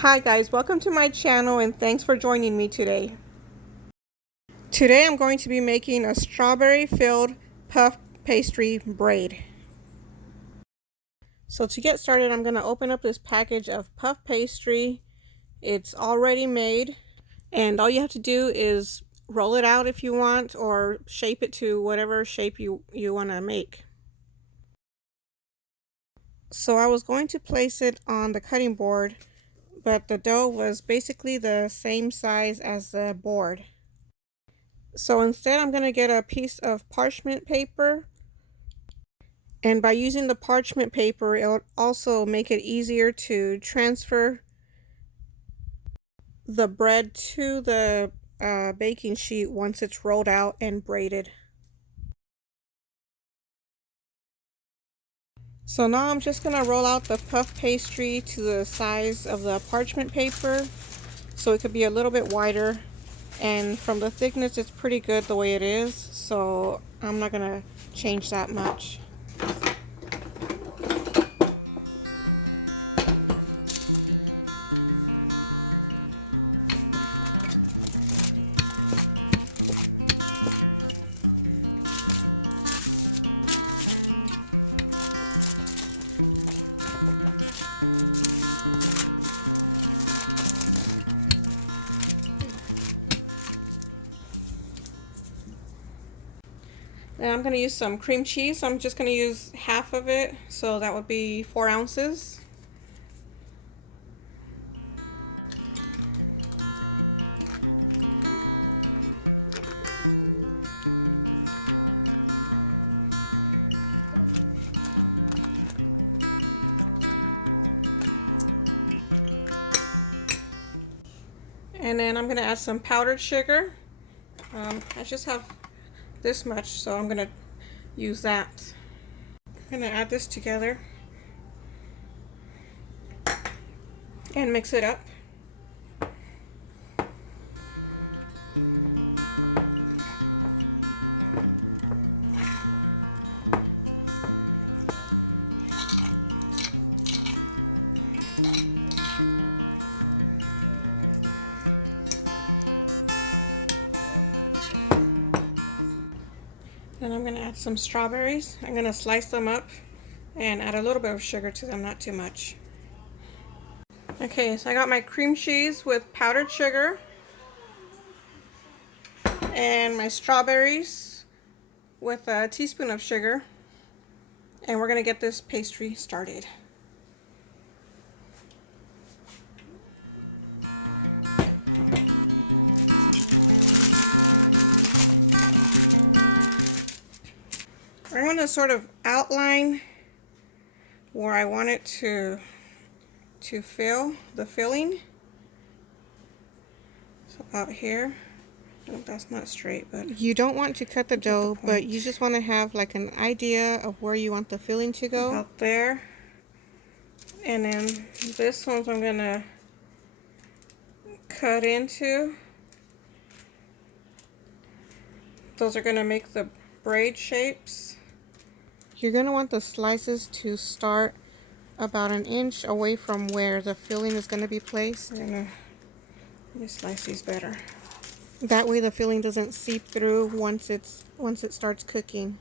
Hi guys, welcome to my channel and thanks for joining me today. Today I'm going to be making a strawberry filled puff pastry braid. So to get started, I'm going to open up this package of puff pastry. It's already made and all you have to do is roll it out if you want, or shape it to whatever shape you want to make. So I was going to place it on the cutting board, but the dough was basically the same size as the board. So instead I'm going to get a piece of parchment paper, and by using the parchment paper it'll also make it easier to transfer the bread to the baking sheet once it's rolled out and braided. So now I'm just going to roll out the puff pastry to the size of the parchment paper so it could be a little bit wider, and from the thickness it's pretty good the way it is, so I'm not going to change that much. Then I'm going to use some cream cheese. I'm just going to use half of it, so that would be 4 ounces. And then I'm going to add some powdered sugar. I just have this much, so I'm going to use that. I'm going to add this together and mix it up. Then I'm going to add some strawberries. I'm going to slice them up and add a little bit of sugar to them, not too much. Okay, so I got my cream cheese with powdered sugar and my strawberries with a teaspoon of sugar, and we're going to get this pastry started. I'm going to sort of outline where I want it to fill the filling. So about here. No, that's not straight, but you don't want to cut the dough, but you just want to have like an idea of where you want the filling to go. About there. And then this one's I'm going to cut into. Those are going to make the braid shapes. You're going to want the slices to start about 1 inch away from where the filling is going to be placed. I'm going to slice these better. That way the filling doesn't seep through once it starts cooking.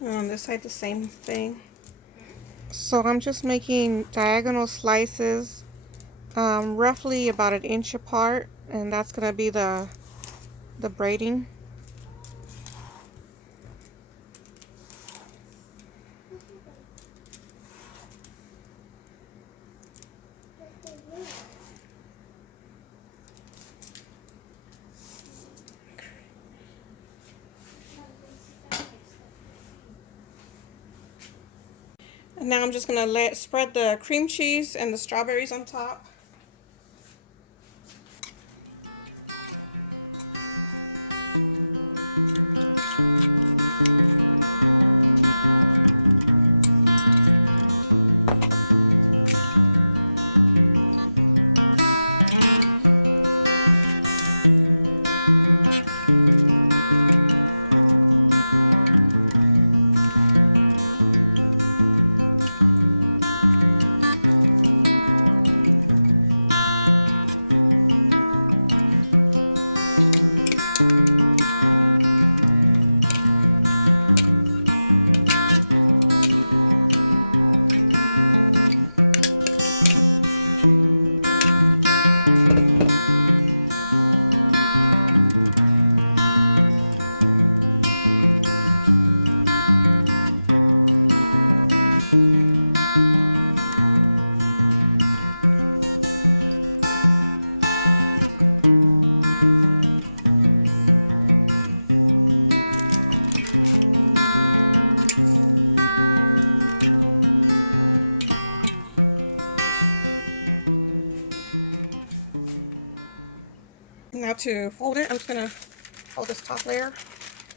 And on this side the same thing. So I'm just making diagonal slices, roughly about 1 inch apart, and that's going to be the braiding. And now I'm just going to spread the cream cheese and the strawberries on top. Now to fold it, I'm just going to fold this top layer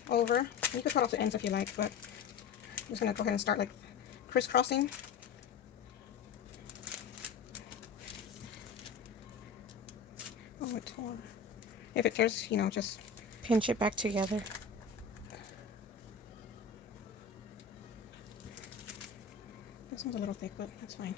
over. You can cut off the ends if you like, but I'm just going to go ahead and start like crisscrossing. Oh, it tore. If it tears, you know, just pinch it back together. This one's a little thick, but that's fine.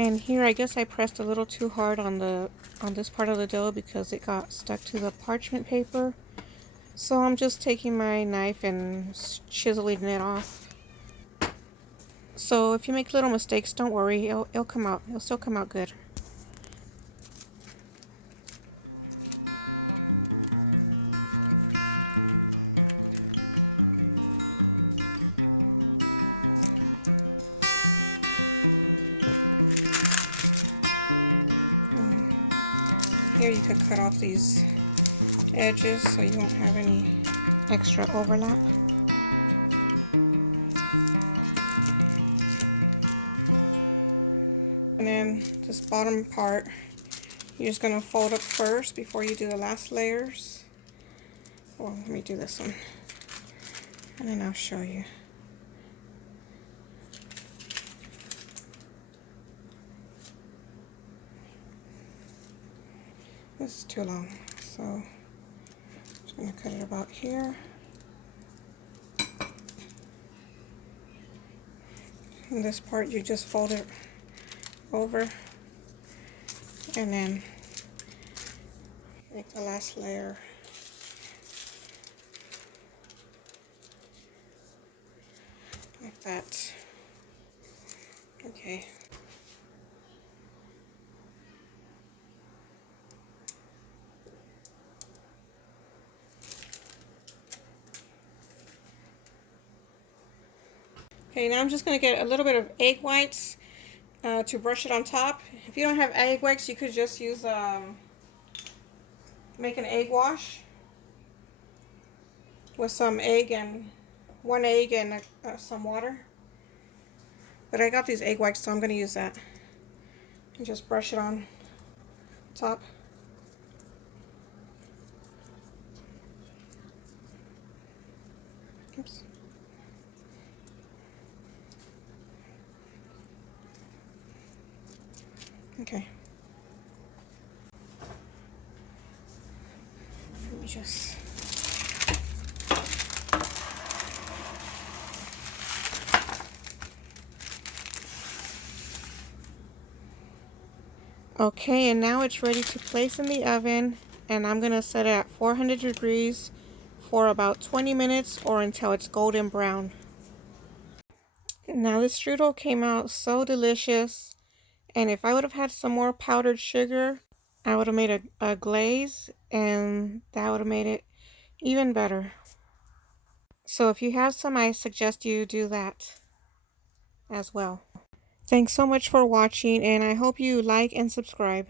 And here, I guess I pressed a little too hard on this part of the dough because it got stuck to the parchment paper. So I'm just taking my knife and chiseling it off. So if you make little mistakes, don't worry, it'll come out. It'll still come out good. Here you could cut off these edges so you won't have any extra overlap. And then this bottom part, you're just going to fold up first before you do the last layers. Well, let me do this one, and then I'll show you. This is too long, so I'm just going to cut it about here. And this part you just fold it over and then make the last layer. Like that. Okay. Okay, now I'm just going to get a little bit of egg whites to brush it on top. If you don't have egg whites, you could just use make an egg wash with some egg and 1 egg and some water. But I got these egg whites, so I'm going to use that and just brush it on top. Oops. Okay. Let me just... Okay, and now it's ready to place in the oven, and I'm going to set it at 400 degrees for about 20 minutes or until it's golden brown. Now this strudel came out so delicious, and if I would have had some more powdered sugar, I would have made a glaze, and that would have made it even better. So if you have some, I suggest you do that as well. Thanks so much for watching, and I hope you like and subscribe.